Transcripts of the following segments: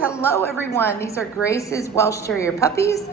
Hello everyone. These are Grace's Welsh Terrier puppies.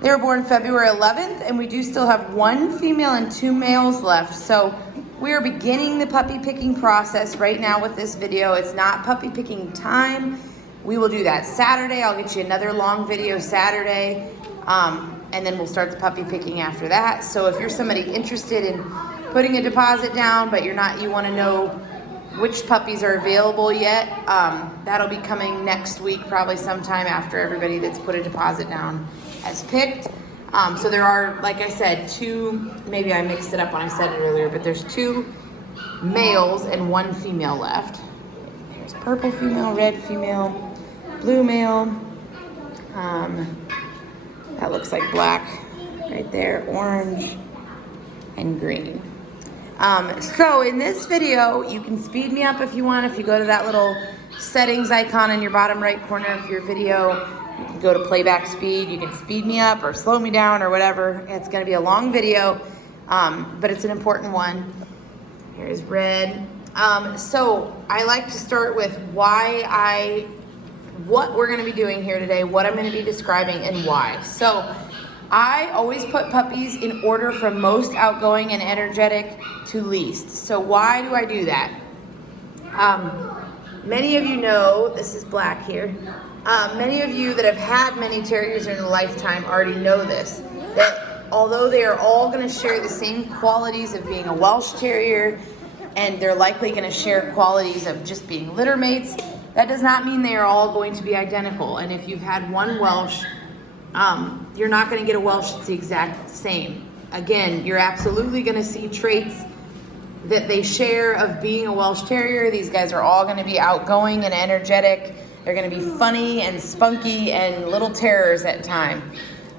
They were born February 11th and we do still have one female and two males left. So we are beginning the puppy picking process right now with this video. It's not puppy picking time. We will do that Saturday. I'll get you another long video Saturday. And then we'll start the puppy picking after that. So if you're somebody interested in putting a deposit down, but you want to know which puppies are available yet, that'll be coming next week, probably sometime after everybody that's put a deposit down has picked. So there are, like I said, two, maybe I mixed it up when I said it earlier, but there's two males and one female left. There's purple female, red female, blue male. That looks like black right there, orange and green. So in this video, you can speed me up if you want. If you go to that little settings icon in your bottom right corner of your video, you can go to playback speed. You can speed me up or slow me down or whatever. It's gonna be a long video, but it's an important one. Here's red. So I like to start with what we're gonna be doing here today, what I'm gonna be describing and why. So I always put puppies in order from most outgoing and energetic to least. So why do I do that? Many of you know, this is black here, many of you that have had many terriers in a lifetime already know this, that although they are all gonna share the same qualities of being a Welsh Terrier, and they're likely gonna share qualities of just being litter mates, that does not mean they are all going to be identical. And if you've had one Welsh, you're not going to get a Welsh that's the exact same. Again, you're absolutely going to see traits that they share of being a Welsh Terrier. These guys are all going to be outgoing and energetic. They're going to be funny and spunky and little terrors at times.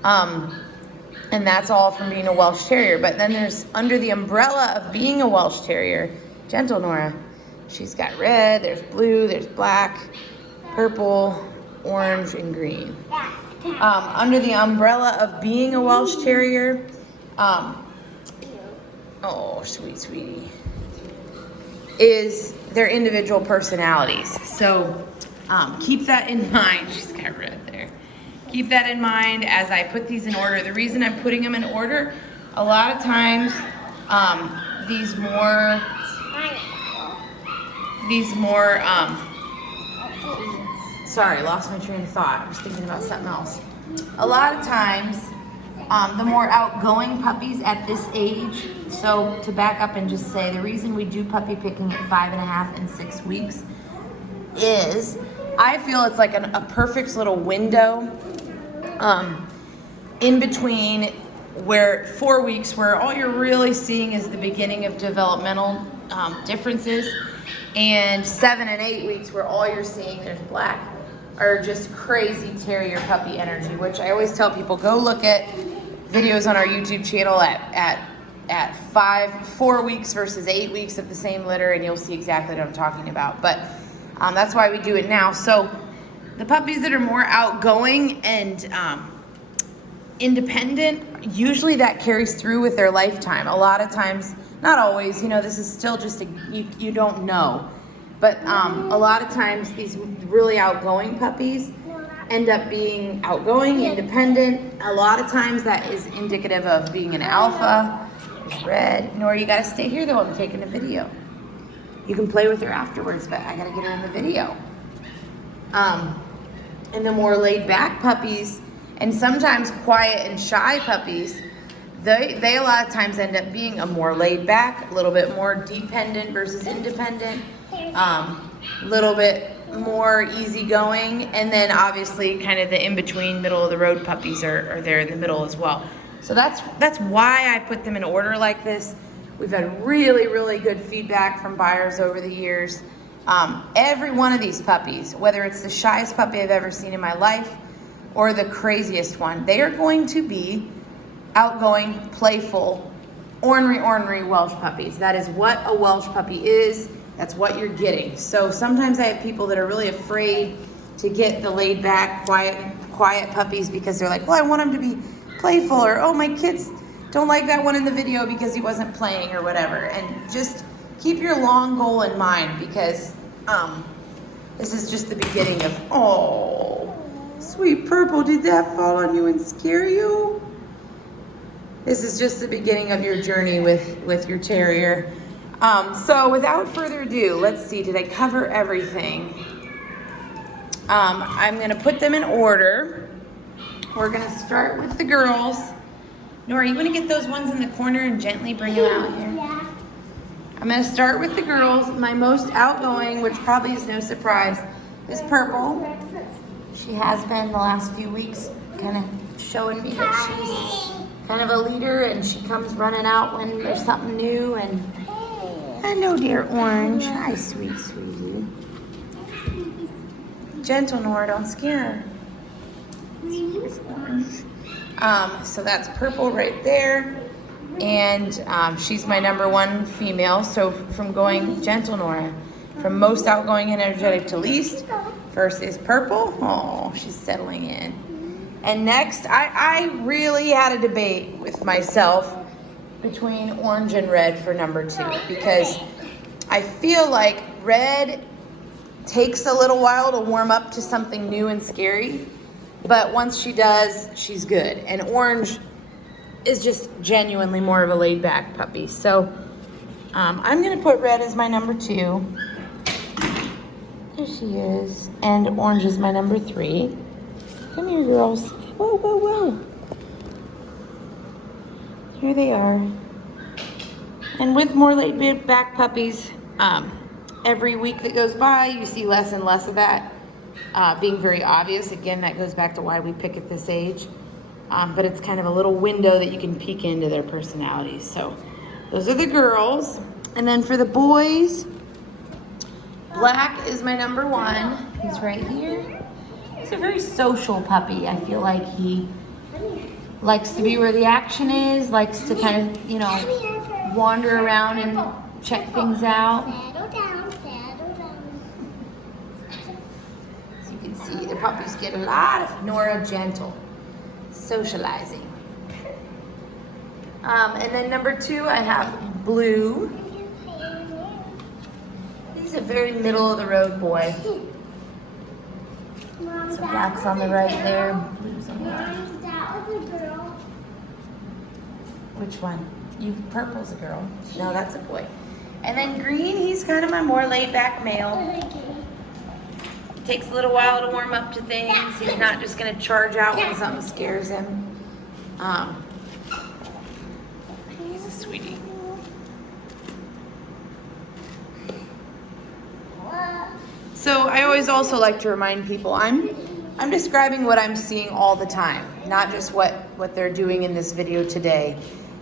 And that's all from being a Welsh Terrier. But then there's, under the umbrella of being a Welsh Terrier, gentle Nora, she's got red, there's blue, there's black, purple, orange, and green. Under the umbrella of being a Welsh Terrier, oh, sweetie, is their individual personalities. So keep that in mind. She's got red there. Keep that in mind as I put these in order. The reason I'm putting them in order, a lot of times these more, sorry, lost my train of thought. I was thinking about something else. A lot of times, the more outgoing puppies at this age, so to back up and just say, the reason we do puppy picking at 5.5 and 6 weeks is, I feel it's like a perfect little window in between where 4 weeks, where all you're really seeing is the beginning of developmental differences, and 7 and 8 weeks where all you're seeing, there's black, are just crazy terrier puppy energy, which I always tell people, go look at videos on our YouTube channel at 4 weeks versus 8 weeks of the same litter, and you'll see exactly what I'm talking about. But that's why we do it now. So the puppies that are more outgoing and independent, usually that carries through with their lifetime. A lot of times, not always, you know, this is still just you don't know. But a lot of times these really outgoing puppies end up being outgoing, independent. A lot of times that is indicative of being an alpha. It's red. Nora, you gotta stay here though, I'm taking a video. You can play with her afterwards, but I gotta get her in the video. And the more laid back puppies, and sometimes quiet and shy puppies, they a lot of times end up being a more laid back, a little bit more dependent versus independent, little bit more easygoing, and then obviously kind of the in-between middle of the road puppies are there in the middle as well. So that's why I put them in order like this. We've had really, really good feedback from buyers over the years. Every one of these puppies, whether it's the shyest puppy I've ever seen in my life or the craziest one, they are going to be outgoing, playful, ornery Welsh puppies. That is what a Welsh puppy is. That's what you're getting. So sometimes I have people that are really afraid to get the laid back, quiet puppies because they're like, well, I want them to be playful, or oh, my kids don't like that one in the video because he wasn't playing or whatever. And just keep your long goal in mind, because This is just the beginning of, oh, sweet Purple, did that fall on you and scare you? This is just the beginning of your journey with your terrier. So without further ado, let's see, did I cover everything? I'm gonna put them in order. We're gonna start with the girls. Nora, you wanna get those ones in the corner and gently bring them out here? Yeah. I'm gonna start with the girls. My most outgoing, which probably is no surprise, is Purple. She has been the last few weeks kind of showing me that she's kind of a leader, and she comes running out when there's something new. And hello, dear Orange. Hi, sweet sweetie. Gentle, Nora, don't scare her. So that's Purple right there. And she's my #1 female. So from going, gentle, Nora, from most outgoing and energetic to least, first is Purple. Oh, she's settling in. And next, I really had a debate with myself between Orange and Red for #2, because I feel like Red takes a little while to warm up to something new and scary, but once she does, she's good. And Orange is just genuinely more of a laid-back puppy. So I'm gonna put Red as my #2. There she is. And Orange is my #3. Come here, girls. Whoa, whoa, whoa. Here they are. And with more laid-back puppies, every week that goes by, you see less and less of that being very obvious. Again, that goes back to why we pick at this age. But it's kind of a little window that you can peek into their personalities. So those are the girls. And then for the boys, Black is my #1. He's right here. He's a very social puppy. I feel like he likes to be where the action is, likes to kind of, you know, wander around and check things out. Settle down, settle down. As you can see, the puppies get a lot of Nora gentle socializing. And then #2, I have Blue. He's a very middle of the road boy. Mom, So Black's on the right there, Blue's on the left. Mom, that was a girl. Which one? Purple's a girl. No, that's a boy. And then Green, he's kind of my more laid-back male. Takes a little while to warm up to things. He's not just gonna charge out when something scares him. He's a sweetie. So I always also like to remind people I'm describing what I'm seeing all the time, not just what they're doing in this video today.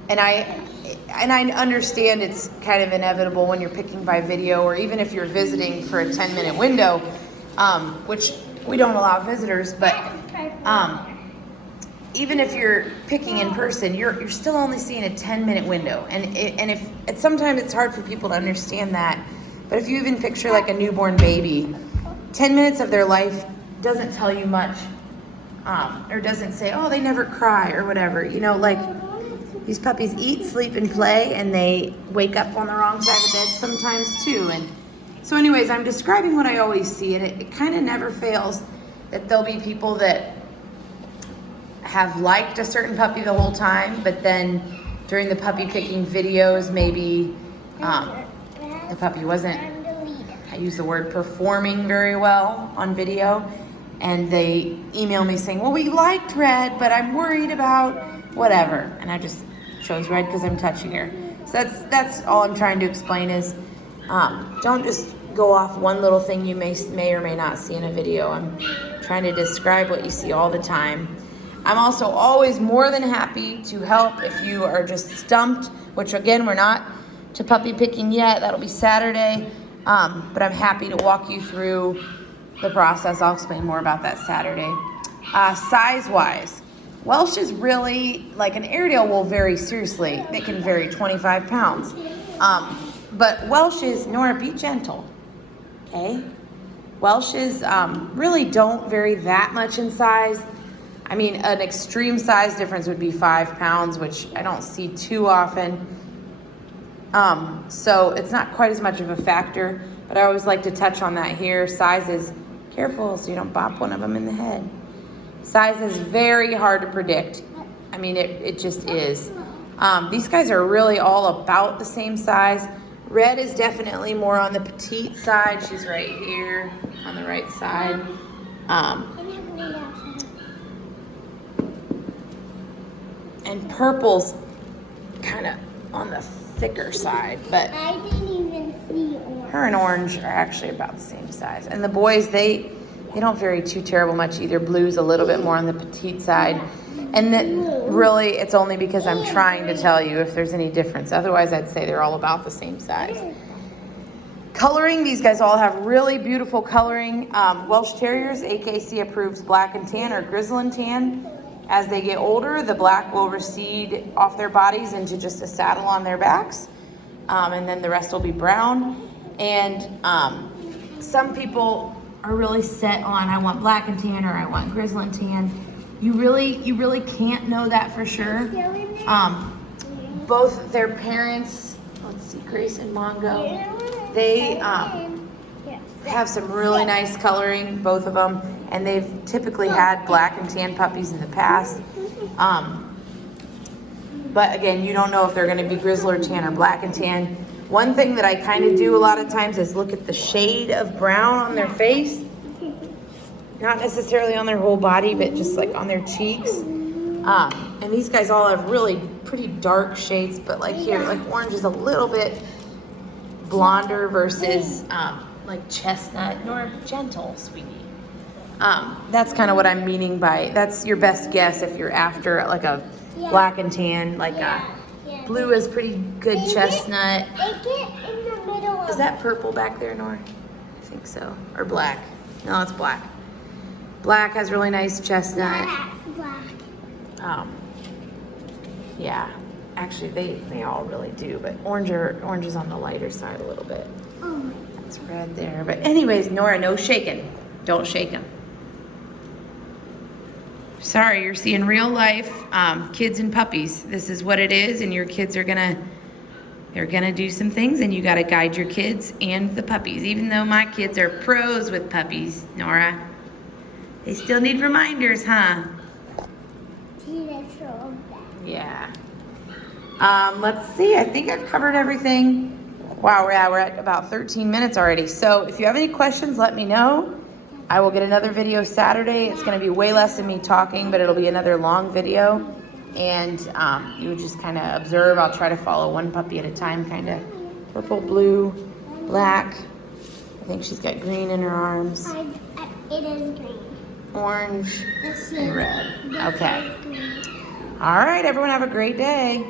And I understand it's kind of inevitable when you're picking by video, or even if you're visiting for a 10-minute window, which we don't allow visitors, but even if you're picking in person, you're still only seeing a 10-minute window. And sometimes it's hard for people to understand that. But if you even picture like a newborn baby, 10 minutes of their life doesn't tell you much, or doesn't say, oh, they never cry or whatever. You know, like these puppies eat, sleep, and play, and they wake up on the wrong side of the bed sometimes too. And so anyways, I'm describing what I always see, and it kind of never fails that there'll be people that have liked a certain puppy the whole time, but then during the puppy picking videos, maybe the puppy wasn't, I use the word performing very well on video, and they email me saying, well, we liked Red, but I'm worried about whatever. And I just chose Red because I'm touching her. So that's all I'm trying to explain is don't just go off one little thing you may or may not see in a video. I'm trying to describe what you see all the time. I'm also always more than happy to help if you are just stumped, which again, we're not to puppy picking yet. That'll be Saturday. But I'm happy to walk you through the process. I'll explain more about that Saturday. Size-wise, Welsh is really, like an Airedale will vary seriously. They can vary 25 pounds. But Welsh is, Nora, be gentle, okay? Welshes really don't vary that much in size. I mean, an extreme size difference would be 5 pounds, which I don't see too often. So it's not quite as much of a factor. But I always like to touch on that here. Sizes, careful so you don't bop one of them in the head. Size is very hard to predict. I mean, it just is. These guys are really all about the same size. Red is definitely more on the petite side. She's right here on the right side. And purple's kind of on the thicker side, but I didn't even see orange. her and orange are actually about the same size. And the boys, they don't vary too terrible much either. Blue's a little bit more on the petite side. And then really, it's only because I'm trying to tell you if there's any difference. Otherwise, I'd say they're all about the same size. Coloring, these guys all have really beautiful coloring. Welsh Terriers, AKC approves black and tan or grizzle and tan. As they get older, the black will recede off their bodies into just a saddle on their backs. And then the rest will be brown. And some people are really set on, I want black and tan or I want grizzle and tan. You really can't know that for sure. Both their parents, let's see, Grace and Mongo, they have some really nice coloring, both of them, and they've typically had black and tan puppies in the past. But again, you don't know if they're gonna be grizzle or tan or black and tan. One thing that I kind of do a lot of times is look at the shade of brown on their face. Not necessarily on their whole body, but just like on their cheeks. And these guys all have really pretty dark shades, but like here, like orange is a little bit blonder versus like chestnut, nor gentle, sweetie. That's kind of what I'm meaning by, that's your best guess if you're after like a black and tan, like blue is pretty good chestnut. They get in the middle of Is that purple back there, Nora? I think so. Or black. No, it's black. Black has really nice chestnut. black. Yeah, actually they all really do, but orange is on the lighter side a little bit. Oh, That's red there. But anyways, Nora, no shaking. Don't shake them. Sorry, you're seeing real life kids and puppies. This is what it is, and your kids are they're gonna do some things, and you gotta guide your kids and the puppies. Even though my kids are pros with puppies, Nora, they still need reminders, huh? Yeah. Let's see, I think I've covered everything. Wow, we're at about 13 minutes already. So if you have any questions, let me know. I will get another video Saturday. It's gonna be way less than me talking, but it'll be another long video. And you would just kind of observe. I'll try to follow one puppy at a time, kind of. Purple, blue, black. I think she's got green in her arms. It is green. Orange This and is red. this Okay. is green. All right, everyone have a great day.